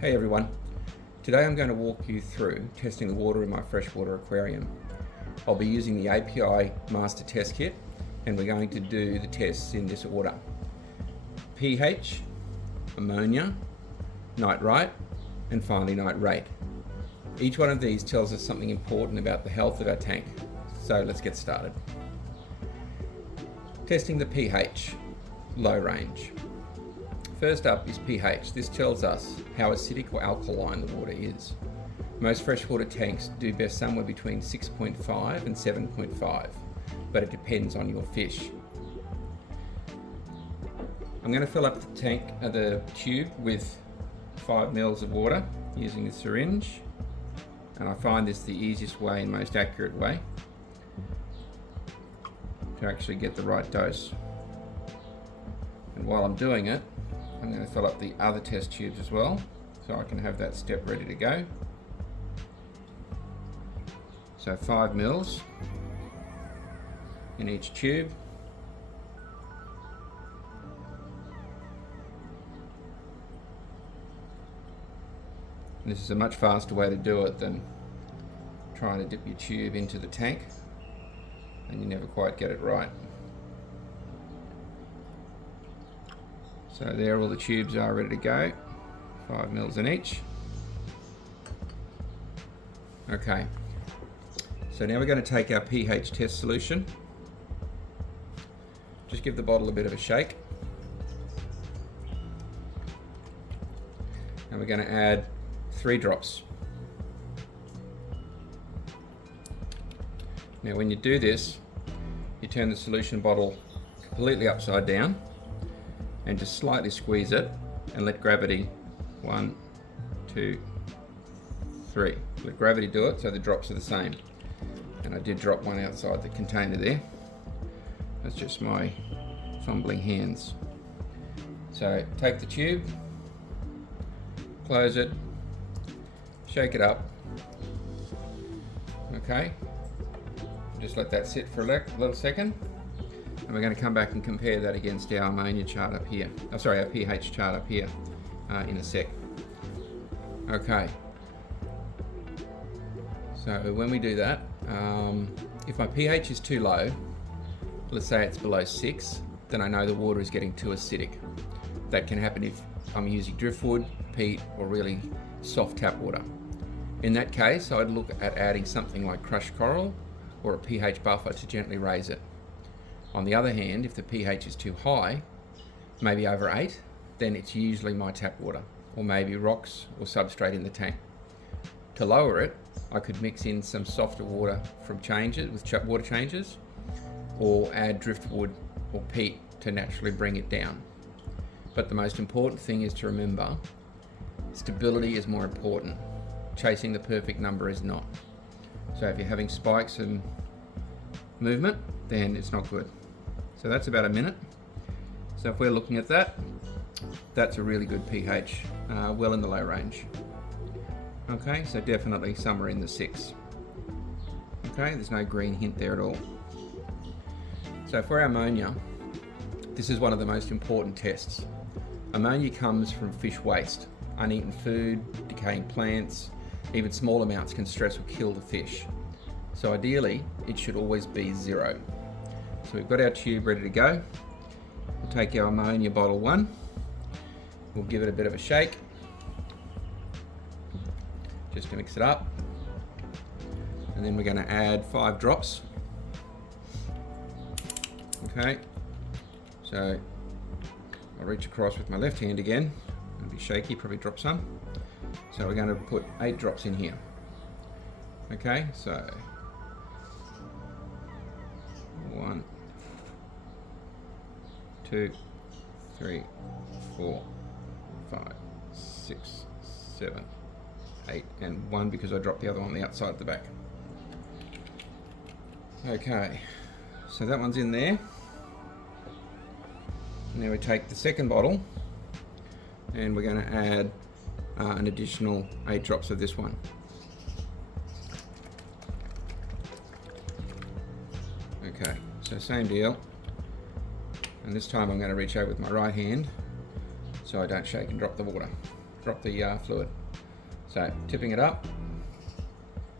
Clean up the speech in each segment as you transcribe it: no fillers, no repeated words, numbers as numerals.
Hey everyone, today I'm going to walk you through testing the water in my freshwater aquarium. I'll be using the API master test kit and we're going to do the tests in this order: pH, ammonia, nitrite, and finally nitrate. Each one of these tells us something important about the health of our tank, so let's get started. Testing the pH, low range. First up is pH. This tells us how acidic or alkaline the water is. Most freshwater tanks do best somewhere between 6.5 and 7.5, but it depends on your fish. I'm going to fill up the tube with 5 ml of water using the syringe, and I find this the easiest way and most accurate way to actually get the right dose. And while I'm doing it, I'm going to fill up the other test tubes as well, so I can have that step ready to go. So 5 ml in each tube. And this is a much faster way to do it than trying to dip your tube into the tank and you never quite get it right. So there, all the tubes are ready to go, 5 ml in each. Okay, so now we're going to take our pH test solution. Just give the bottle a bit of a shake. And we're going to add 3 drops. Now when you do this, you turn the solution bottle completely upside down and just slightly squeeze it and let gravity, 1, 2, 3. Let gravity do it so the drops are the same. And I did drop one outside the container there. That's just my fumbling hands. So take the tube, close it, shake it up. Okay, just let that sit for a little second. And we're going to come back and compare that against our ammonia chart up here. Oh, sorry, our pH chart up here in a sec. Okay. So when we do that, if my pH is too low, let's say it's below 6, then I know the water is getting too acidic. That can happen if I'm using driftwood, peat, or really soft tap water. In that case, I'd look at adding something like crushed coral or a pH buffer to gently raise it. On the other hand, if the pH is too high, maybe over 8, then it's usually my tap water, or maybe rocks or substrate in the tank. To lower it, I could mix in some softer water from changes with water changes, or add driftwood or peat to naturally bring it down. But the most important thing is to remember, stability is more important. Chasing the perfect number is not. So if you're having spikes and movement, then it's not good. So that's about a minute. So if we're looking at that, that's a really good pH, well in the low range. Okay, so definitely somewhere in the 6. Okay, there's no green hint there at all. So for our ammonia, this is one of the most important tests. Ammonia comes from fish waste, uneaten food, decaying plants. Even small amounts can stress or kill the fish. So ideally, it should always be 0. So we've got our tube ready to go. We'll take our ammonia bottle 1. We'll give it a bit of a shake, just to mix it up. And then we're going to add 5 drops. Okay, so I'll reach across with my left hand again. It'll be shaky, probably drop some. So we're going to put 8 drops in here. Okay, so 1, 2, 3, 4, 5, 6, 7, 8, and 1 because I dropped the other one on the outside of the back. Okay, so that one's in there. Now we take the second bottle and we're going to add an additional 8 drops of this one. Okay, so same deal. And this time I'm going to reach over with my right hand so I don't shake and drop the water. drop the fluid. So tipping it up.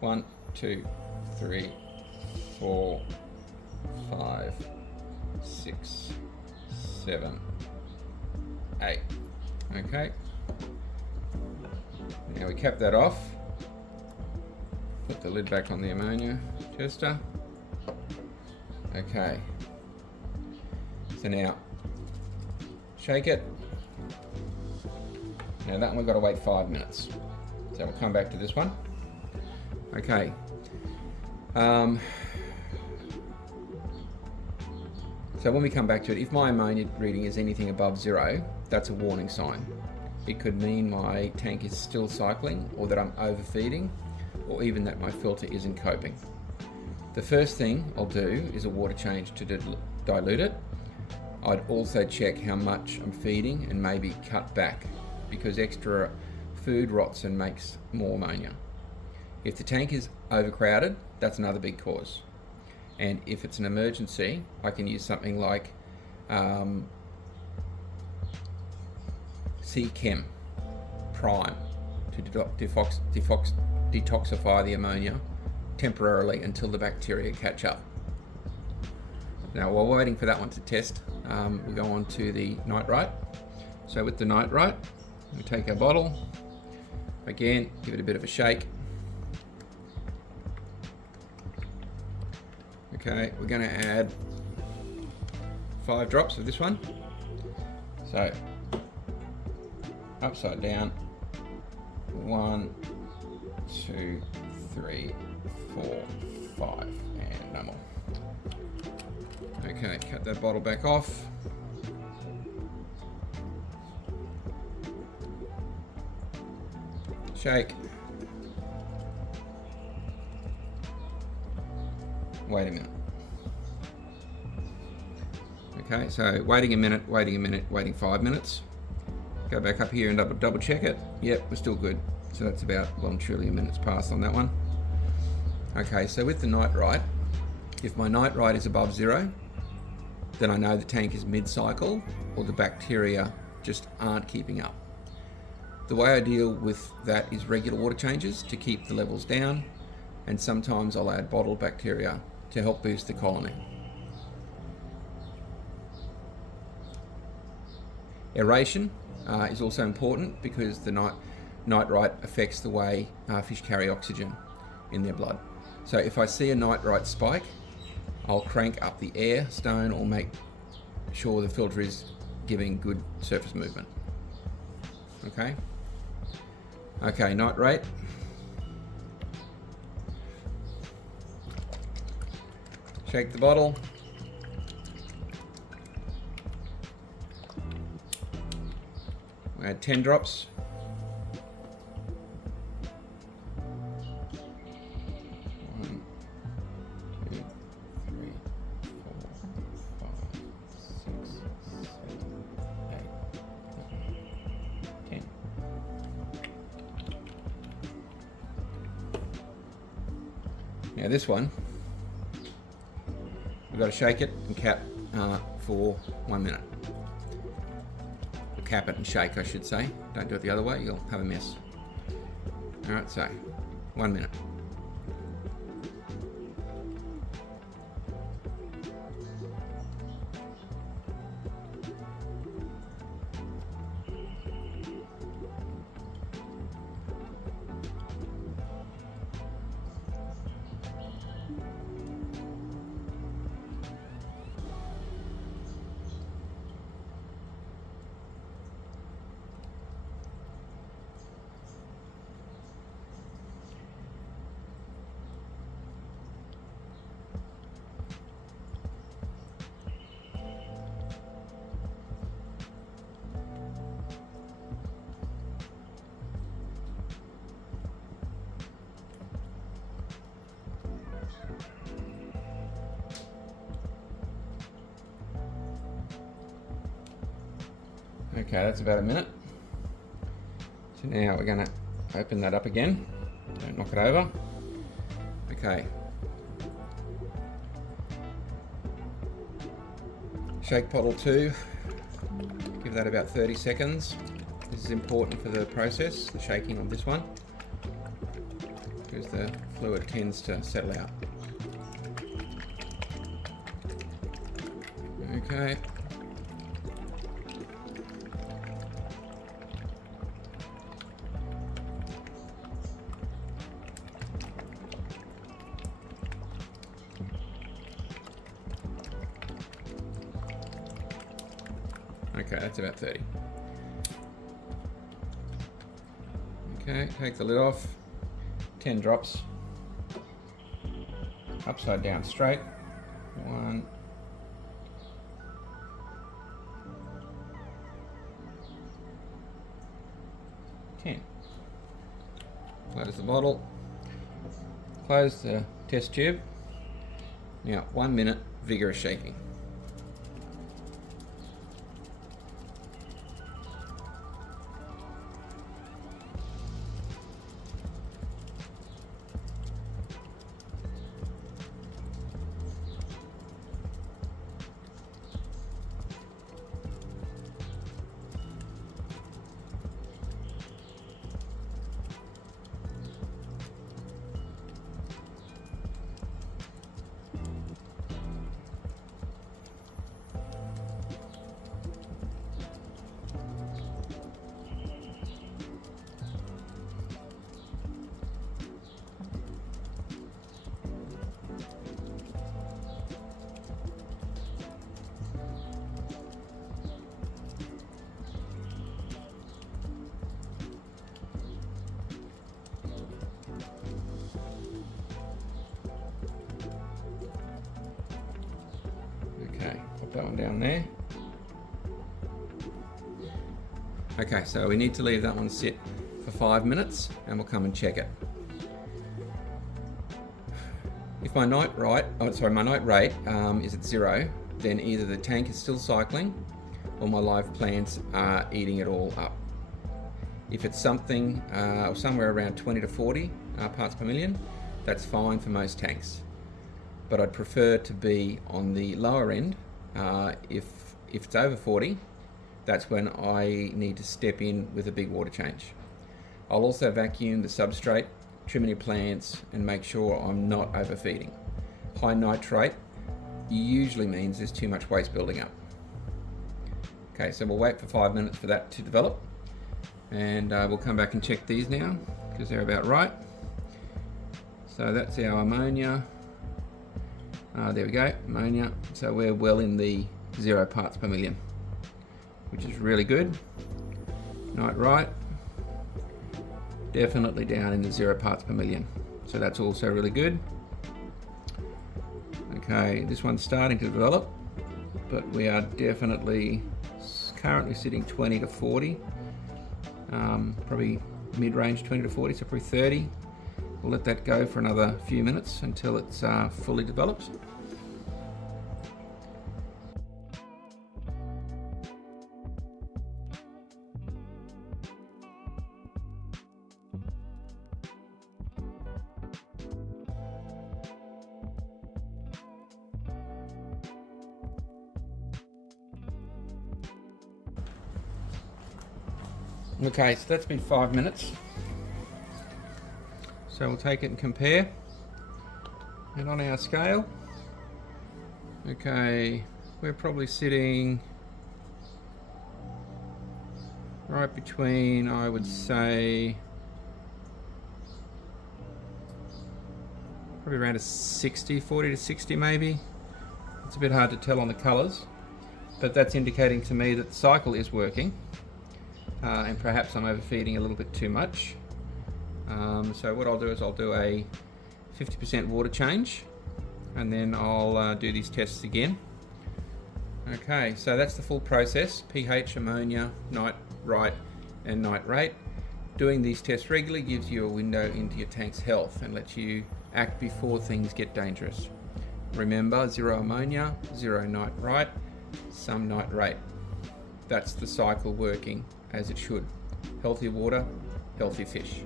1, 2, 3, 4, 5, 6, 7, 8. Okay. Now we cap that off. Put the lid back on the ammonia tester. Okay. So now shake it. Now that one we've got to wait 5 minutes. So we'll come back to this one. Okay. So when we come back to it, if my ammonia reading is anything above 0, that's a warning sign. It could mean my tank is still cycling, or that I'm overfeeding, or even that my filter isn't coping. The first thing I'll do is a water change to dilute it. I'd also check how much I'm feeding and maybe cut back, because extra food rots and makes more ammonia. If the tank is overcrowded, that's another big cause. And if it's an emergency, I can use something like C-Chem Prime to detoxify the ammonia temporarily until the bacteria catch up. Now, while we're waiting for that one to test, we go on to the nitrite. So with the nitrite, we take our bottle, again, give it a bit of a shake. Okay, we're going to add 5 drops of this one. So, upside down, 1, 2, 3, 4, 5, and no more. Okay, cut that bottle back off. Shake. Wait a minute. Okay, so waiting a minute, waiting 5 minutes. Go back up here and double check it. Yep, we're still good. So that's about, well and truly, a minute's passed on that one. Okay, so with the nitrite, if my nitrite is above 0, then I know the tank is mid-cycle, or the bacteria just aren't keeping up. The way I deal with that is regular water changes to keep the levels down, and sometimes I'll add bottled bacteria to help boost the colony. Aeration is also important, because the nitrite affects the way fish carry oxygen in their blood. So if I see a nitrite spike, I'll crank up the air stone or make sure the filter is giving good surface movement. Okay. Okay, nitrate. Shake the bottle. We add 10 drops. Now this one, we've got to shake it and cap for 1 minute. Or cap it and shake, I should say. Don't do it the other way, you'll have a mess. Alright, so 1 minute. Okay, that's about a minute. So now we're going to open that up again. Don't knock it over. Okay. Shake bottle 2. Give that about 30 seconds. This is important for the process, the shaking of this one, because the fluid tends to settle out. Okay. Okay, that's about 30. Okay, take the lid off. 10 drops. Upside down straight. 1. 10. Close the bottle. Close the test tube. Now, 1 minute vigorous shaking. Okay, put that one down there. Okay, so we need to leave that one sit for 5 minutes and we'll come and check it. If my nitrate is at 0, then either the tank is still cycling or my live plants are eating it all up. If it's something somewhere around 20 to 40 parts per million, that's fine for most tanks. But I'd prefer to be on the lower end. If it's over 40, that's when I need to step in with a big water change. I'll also vacuum the substrate, trim any plants, and make sure I'm not overfeeding. High nitrate usually means there's too much waste building up. Okay, so we'll wait for 5 minutes for that to develop, and we'll come back and check these now because they're about right. So that's our ammonia. There we go, ammonia. So we're well in the 0 parts per million, which is really good. Nitrite, definitely down in the 0 parts per million. So that's also really good. Okay, this one's starting to develop, but we are definitely currently sitting 20 to 40, probably mid-range 20 to 40, so probably 30. We'll let that go for another few minutes until it's fully developed. Okay, so that's been 5 minutes. So we'll take it and compare. And on our scale, okay, we're probably sitting right between, I would say, probably around a 60, 40 to 60 maybe. It's a bit hard to tell on the colours, but that's indicating to me that the cycle is working. And perhaps I'm overfeeding a little bit too much. So what I'll do is I'll do a 50% water change, and then I'll do these tests again. Okay, so that's the full process: pH, ammonia, nitrite, and nitrate. Doing these tests regularly gives you a window into your tank's health and lets you act before things get dangerous. Remember, 0 ammonia, 0 nitrite, some nitrate. That's the cycle working as it should. Healthy water, healthy fish.